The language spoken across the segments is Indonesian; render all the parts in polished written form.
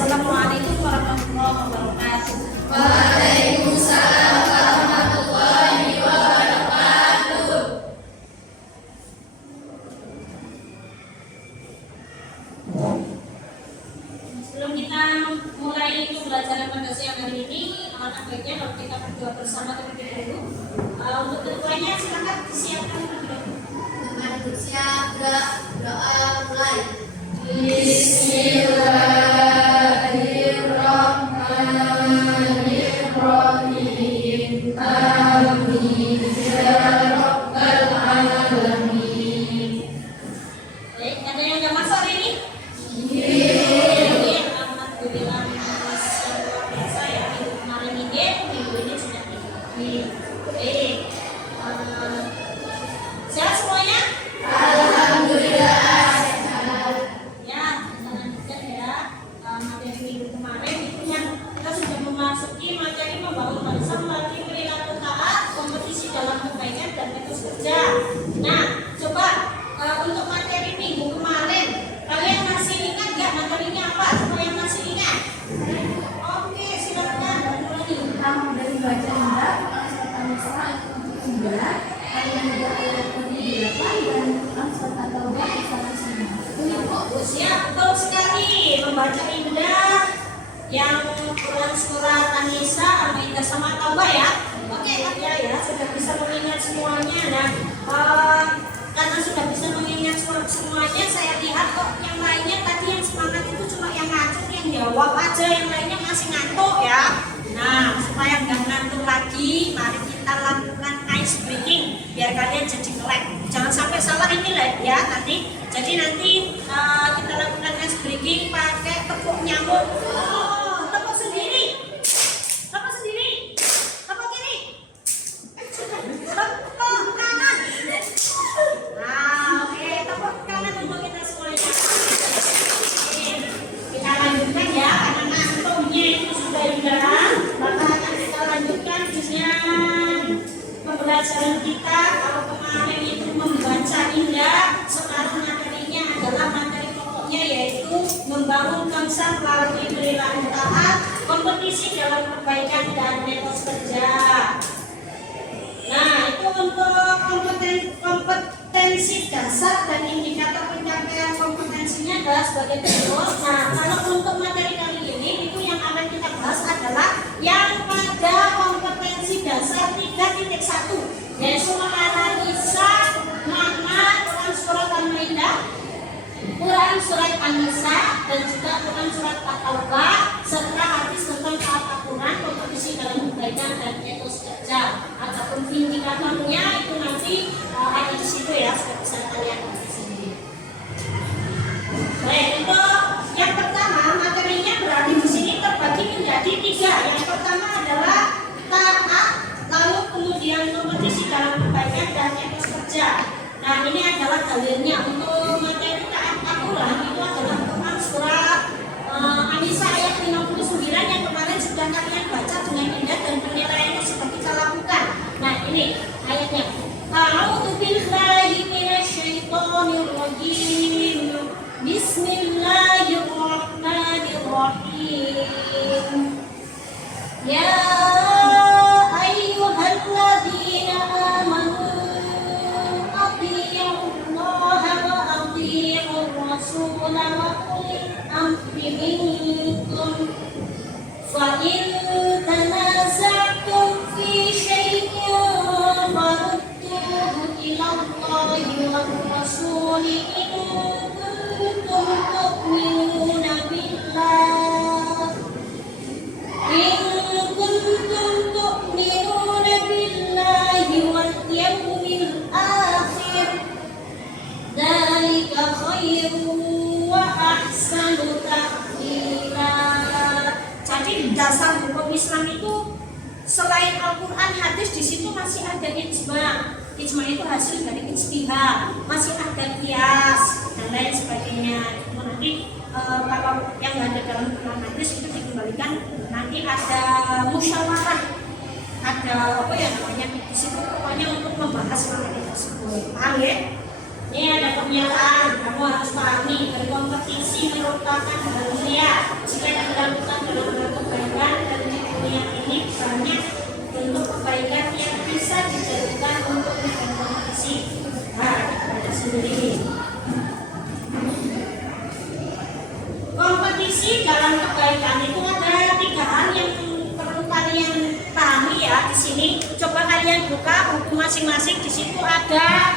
Assalamualaikum warahmatullahi wabarakatuh. Waalaikumsalam warahmatullahi wabarakatuh. Sebelum kita mulai pembelajaran pada siang hari ini, alangkah baiknya kalau kita berdoa bersama terlebih dahulu. Untuk berdoanya silakan disiapkan terlebih dahulu. Siap, doa mulai. Bismillahirrahmanirrahim. Amin ya rabbal alamin. Baik, ada yang nggak masuk hari ini? Alhamdulillah, masih luar biasa ya. Minggu kemarin minggu ini sudah tinggi. Baik, sehat semuanya? Alhamdulillah. Ya, kita lanjutkan ya. Materi minggu kemarin itu yang kita sudah memasuki materi membangun bangsa melalui perilaku taat, kompetisi dalam kebaikan dan etos kerja. Nah, coba untuk materi minggu kemarin kalian masih ingat nggak materinya apa? Siapa yang masih ingat? Oke, silakan Nurani. Pertama dari baca Indra, Al-Nisa Indra, kalian juga ayat 8 dan Al-Surat At-Taubah ayat 9. Siap, betul sekali membaca indah yang Quran surat An-Nisa, Al-Maidah sama Taubah ya. Oke, ya sudah bisa mengingat semuanya. Nah, karena sudah bisa mengingat semuanya, saya lihat kok yang lainnya tadi yang semangat itu cuma yang ngacung, yang jawab aja, yang lainnya masih ngantuk ya. Nah, supaya nggak ngantuk lagi, mari kita lakukan ice breaking biar kalian jadi melek. Jangan sampai salah ini ya nanti. Jadi nanti kita lakukan ice breaking pakai tepuk nyamuk. Oh, tepuk sendiri. Tepuk sendiri. Tepuk kiri. Tepuk kanan. Nah, oke, tepuk kanan untuk kita semuanya. Oke, kita lanjutkan ya karena ngantuknya itu sudah hilang. Maka akan kita lanjutkan dengan pembelajaran kita. Kalau kemarin itu membaca indah, sekarang materinya adalah materi pokoknya yaitu membangun bangsa melalui perilaku taat, kompetisi dalam kebaikan dan etos kerja. Nah, itu untuk kompetensi dasar dan indikator pencapaian kompetensinya adalah sebagai berikut. Nah, kalau untuk materi kali ini itu yang akan kita bahas adalah yang pada kompetensi dasar 3.1 yaitu mengenai Nisa, Muhammad, Quran surat Al-Maidah, Quran surat An-Nisa dan juga Quran surat At-Taubah serta hadis tentang taat aturan, kompetisi dalam kebaikan dan etos kerja. Adapun indikatornya itu nanti ada di situ ya, sudah bisa kalian lihat di sini. Baik, untuk yang pertama materinya berarti di sini terbagi menjadi 3. Yang pertama adalah taat, lalu kemudian kompetisi dalam kebaikan dan etos kerja. Nah, ini adalah dalilnya. Untuk materi taat aturan itu adalah Quran surat An-Nisa ayat 59 yang kemarin sudah kalian baca dengan indah dan penilaiannya sudah kita lakukan. Nah, ini ayatnya. A'udzu billahi minasyaitonir rajim. Bismillahirrahmanirrahim. Ya ayyuhalladzina amanu athi'ullaha wa athi'ur rasula wa ulil amri minkum fa in tanaza'tum fi syai'in farudduhu ila Allahi wa rasuli in kuntum tu'minuna billah wal yawmil akhir dzalika khairun wa ahsanu ta'wila. Jadi dasar hukum Islam itu selain Al-Quran, hadis di situ masih ada ijma. Ijma itu hasil dari ijtihad, masih ada qiyas dan lain sebagainya. Itu nanti kalau yang ada dalam Quran hadis itu dikembalikan, nanti ada musyawarah, ada apa ya namanya di situ pokoknya untuk membahas materi tersebut. Paham ya? Ini ada pernyataan, kamu harus pahami berkompetisi merupakan hal mulia jika dilakukan dalam bentuk kebaikan dan di dunia ini banyak bentuk kebaikan yang bisa dijadikan untuk berkompetisi. Nah, kita sendiri. Kompetisi dalam kebaikan itu ada 3 hal yang perlu kalian pahami ya di sini. Coba kalian buka buku masing-masing, di situ ada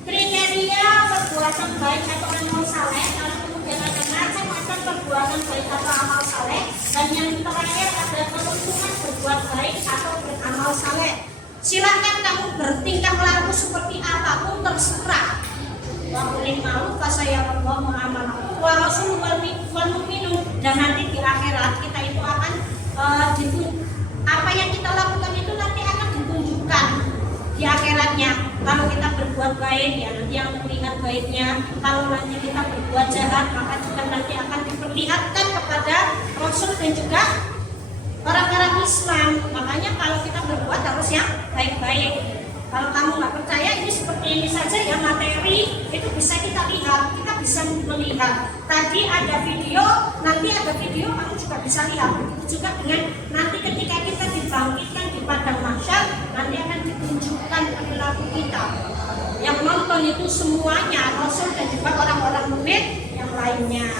kriteria perbuatan baik atau amal saleh, lalu kemudian ada macam-macam perbuatan baik atau amal saleh, dan yang terakhir ada keuntungan berbuat baik atau beramal saleh. Silakan kamu bertingkah laku seperti apapun terserah. Wa qul ma'ruf fa sayarallahu amalakum wa rasuluhu wal mu'minun, dan nanti di akhirat kita itu akan apa yang kita lakukan itu nanti akan ditunjukkan di akhiratnya. Kalau kita berbuat baik ya nanti yang terlihat baiknya, kalau nanti kita berbuat jahat maka juga nanti akan diperlihatkan kepada Rasul dan juga orang-orang Islam. Makanya kalau kita berbuat harus yang baik-baik. Kalau kamu nggak percaya, ini seperti ini saja ya, materi itu bisa kita lihat, kita bisa melihat. Tadi ada video, nanti ada video kamu juga bisa lihat. Begitu juga dengan nanti ketika kita dibangkitkan di padang mahsyar, nanti akan ditunjukkan perilaku kita. Yang nonton itu semuanya Rasul dan juga orang-orang mukmin yang lainnya.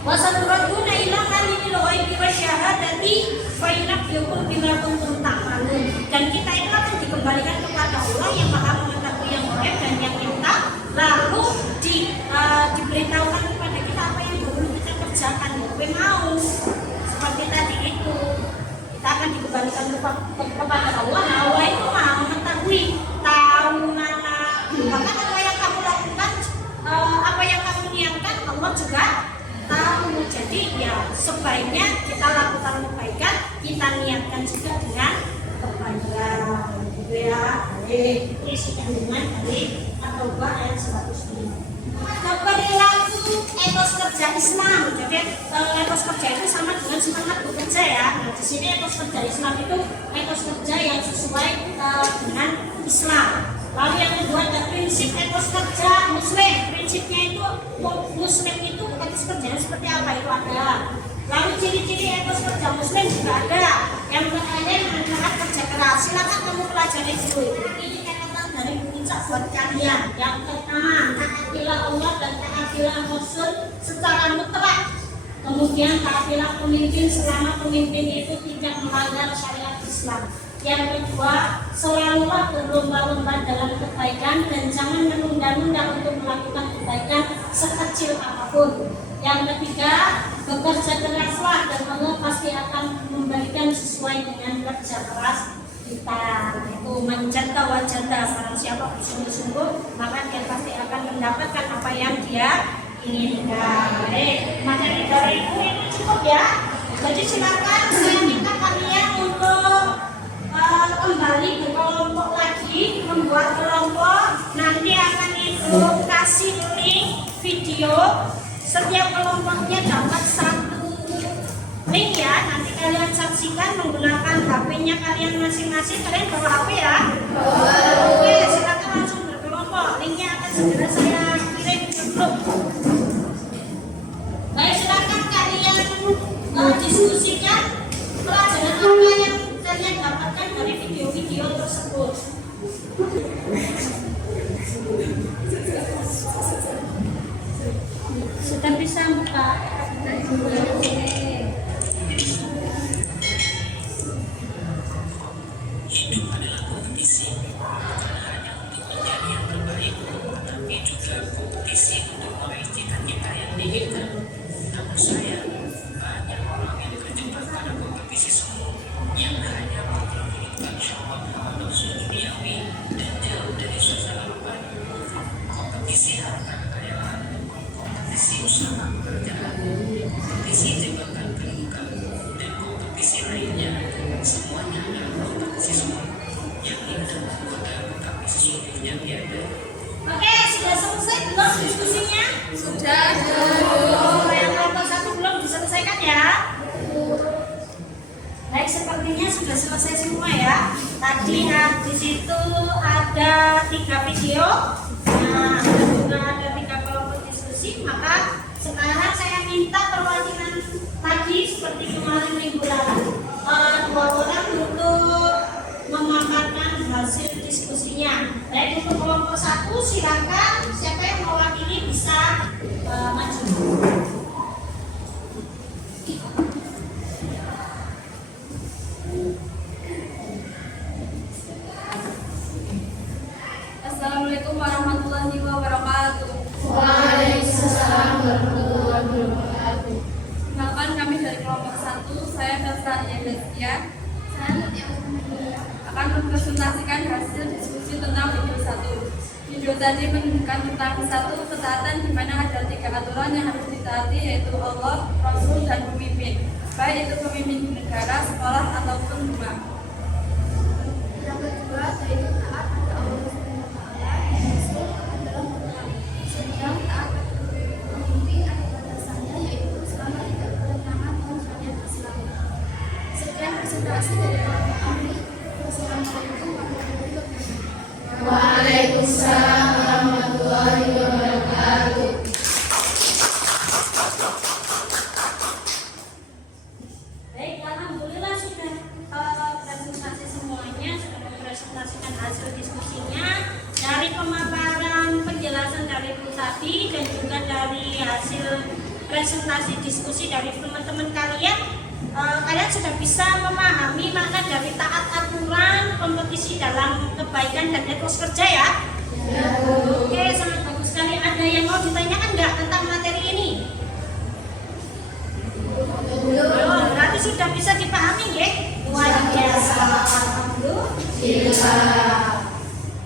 Wasallallahu ila alimil ghaibi wasyahadati fa yunabbiukum bima kuntum ta'malun. Dan kita itu akan dikembalikan kepada Allah yang Maha mengetahui yang gaib dan yang nyata, lalu diberitahukan kepada kita apa yang dulu kita kerjakan. Gue mau seperti tadi itu, kita akan dikembalikan kepada Allah. Nah, Allah itu Maha mengetahui, tahu mana bahkan apa yang kamu lakukan, apa yang kamu niatkan, Allah juga tahu. Jadi ya sebaiknya kita lakukan kebaikan, kita niatkan juga dengan kebaikan gitu ya. Ini kandungan dari At-Taubah ayat 105. Perilaku etos kerja Islam. Jadi etos kerja itu sama dengan semangat bekerja ya. Nah, di sini etos kerja Islam itu etos kerja yang sesuai dengan Islam. Lalu yang kedua ada prinsip etos kerja Muslim. Prinsipnya itu Muslim itu etos kerjanya seperti apa itu ada. Lalu ciri-ciri etos kerja Muslim juga ada. Yang pertama adalah kerja keras. Silakan kamu pelajari dulu. Ini catatan dari puncak buat kalian. Yang pertama, taatilah Allah dan taatilah Rasul secara mutlak. Kemudian taatilah pemimpin selama pemimpin itu tidak melanggar syariat Islam. Yang kedua, selalulah berlomba-lomba dalam kebaikan dan jangan menunda-nunda untuk melakukan kebaikan sekecil apapun. Yang ketiga, bekerja keraslah dan Allah pasti akan memberikan sesuai dengan kerja keras kita. Itu menjata wajata, barang siapa bersungguh-sungguh maka dia pasti akan mendapatkan apa yang dia inginkan. Materi dari ibu itu cukup ya. Jadi silakan saya minta kalian untuk kembali berkelompok lagi, membuat kelompok. Nanti akan ibu kasih link video. Setiap kelompoknya dapat 1 link ya. Nanti kalian saksikan menggunakan HP-nya kalian masing-masing. Kalian bawa HP ya? Oke, silakan langsung berkelompok. Linknya akan segera saya kirim ke grup. Baik, silakan kalian diskusikan pelajaran apa yang kalian dapatkan dari video-video tersebut. Sudah bisa buka. Hidup adalah kompetisi, bukan hanya untuk menjadi yang terbaik, tapi juga kompetisi untuk meraih cita-cita yang diinginkan. Namun sayang, banyak orang yang terjebak pada sepertinya sudah selesai semua ya. Tadi di situ ada 3 video. Nah, juga ada 3 kelompok diskusi. Maka sekarang saya minta perwakilan tadi seperti kemarin minggu lalu, 2 orang untuk memaparkan hasil diskusinya. Baik, untuk kelompok 1 silakan, siapa yang mewakili bisa maju. Assalamualaikum warahmatullahi wabarakatuh. Waalaikumsalam warahmatullahi wabarakatuh. Perkenalkan, kami dari kelompok 1, saya Daftar Yahya. Saya Mutia Muhammad. Akan mempresentasikan hasil diskusi tentang video 1. Video tadi menunjukkan tentang satu ketaatan di mana ada 3 aturan yang harus ditaati, yaitu Allah, Rasul, dan pemimpin. Baik itu pemimpin di negara, sekolah, ataupun rumah. Yang kedua, yaitu taat pada Allah Subhanahu wa Ta'ala dan Rasul adalah Quran. Sedang taat pada pemimpin ada batasannya, yaitu selama tidak bertentangan dengan syariat Islam. Sekian presentasi dari kelompok kami. Wassalamualaikum warahmatullahi wabarakatuh. Waalaikumsalam warahmatullahi wabarakatuh. Baik, alhamdulillah sudah presentasi semuanya, sudah mempresentasikan hasil diskusinya dari pemaparan penjelasan dari Bu tadi dan juga dari hasil presentasi diskusi dari teman-teman kalian. Kalian sudah bisa memahami makna dari taat aturan, kompetisi dalam kebaikan dan etos kerja ya? Oke, sangat bagus sekali. Ada yang mau ditanyakan nggak tentang materi ini? Belum, berarti sudah bisa dipahami nggih? Luar biasa. Alhamdulillah.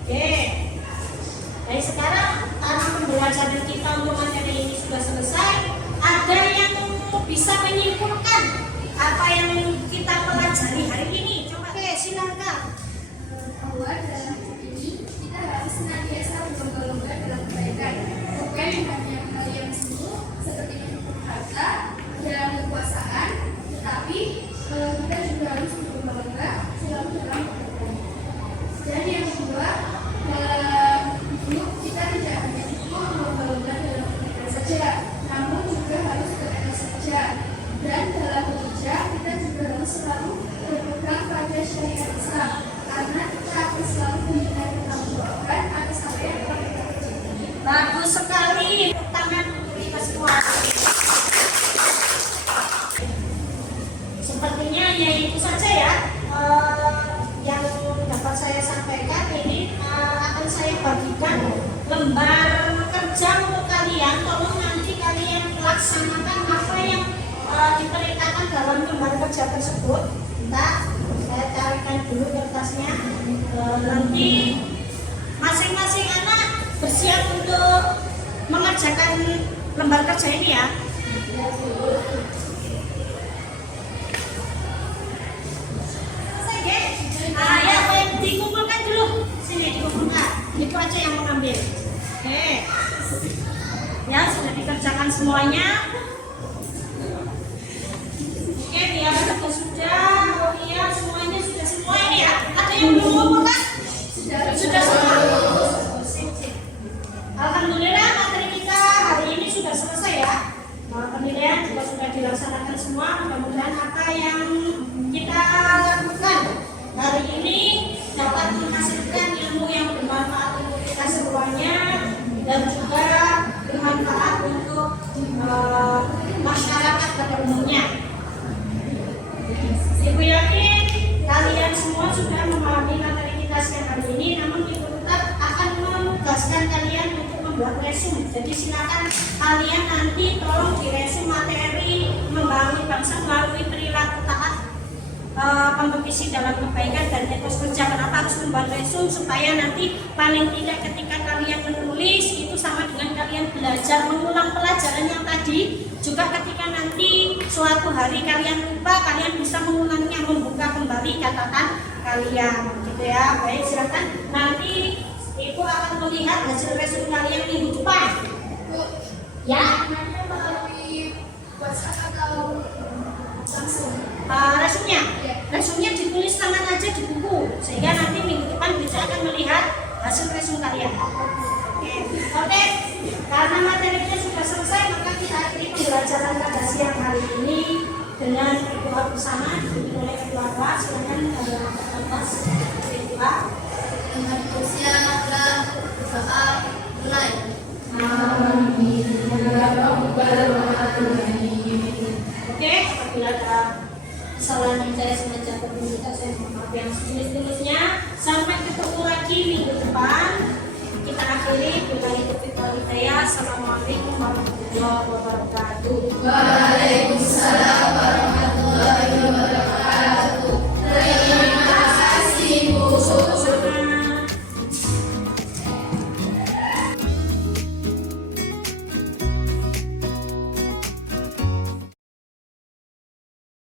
Oke. Baik, sekarang karena pembelajaran kita untuk materi ini sudah selesai, ada yang bisa menyimpulkan apa yang kita pelajari hari ini? Coba, oke, silakan. Bahwa dalam hidup ini kita harus senantiasa berlomba-lomba dalam kebaikan, bukan hanya kalian semua seperti menyumbang harta dalam kekuasaan, tetapi kita juga harus berlomba-lomba selalu dalam kebaikan. Dan yang kedua, dalam hidup kita tidak hanya cukup berlomba-lomba dalam kebaikan saja, namun juga harus beretika saja. Dan dalam bekerja kita juga harus selalu berpegang pada syariat Islam, karena kita akan selalu diminta pertanggungjawaban atas apa yang telah kita kerjakan. Bagus sekali. Tepuk tangan untuk kita semua. Sepertinya ya itu saja ya yang dapat saya sampaikan. Ini akan saya bagikan lembar kerja untuk kalian. Tolong nanti kalian laksanakan apa yang diperintahkan dalam lembar kerja tersebut. Bentar, saya carikan dulu kertasnya. Nanti masing-masing anak bersiap untuk mengerjakan lembar kerja ini ya. Ya, baik, dikumpulkan dulu. Sini dikumpulkan. Itu aja yang mengambil. Oke. Ya, sudah dikerjakan semuanya. Oke, dia sudah. Oh iya, semuanya sudah semua ini ya. Ada yang belum mengumpulkan? Sudah semua. Alhamdulillah, materi kita hari ini sudah selesai ya. Penilaian juga sudah dilaksanakan semua. Mudah-mudahan apa yang kita lakukan hari ini dapat menghasilkan ilmu yang bermanfaat untuk kita semuanya dan juga bermanfaat untuk masyarakat pada umumnya. Ibu yakin kalian semua sudah memahami materi kita siang hari ini, namun Ibu tetap akan menugaskan kalian untuk membuat resume. Jadi silakan kalian nanti tolong diresume materi membangun bangsa melalui perilaku taat, kompetisi dalam kebaikan dan etos kerja. Kenapa harus membuat resume? Supaya nanti paling tidak ketika kalian menulis itu sama dengan kalian belajar mengulang pelajaran yang tadi. Juga ketika nanti suatu hari kalian lupa, kalian bisa mengulangnya, membuka kembali catatan kalian, gitu ya. Baik, silakan. Nanti Ibu akan melihat hasil resume kalian minggu depan. Ya. Melalui WhatsApp atau langsung? Resumenya resumnya ditulis tangan aja di buku, sehingga nanti minggu depan bisa akan melihat hasil resum kalian. Oke, karena materinya sudah selesai, maka kita akhiri pembelajaran pada siang hari ini dengan doa bersama dipimpin oleh ketua kelas. Silakan kelas ketua. Dengan usia dan doa mulai. Oke, apabila ada kesalahan yang saya sengaja berbicara, saya mohon maaf yang setulus-tulusnya. Sampai ketemu lagi minggu depan. Kita akhiri dengan itu kita. Assalamualaikum warahmatullahi wabarakatuh. Waalaikumsalam.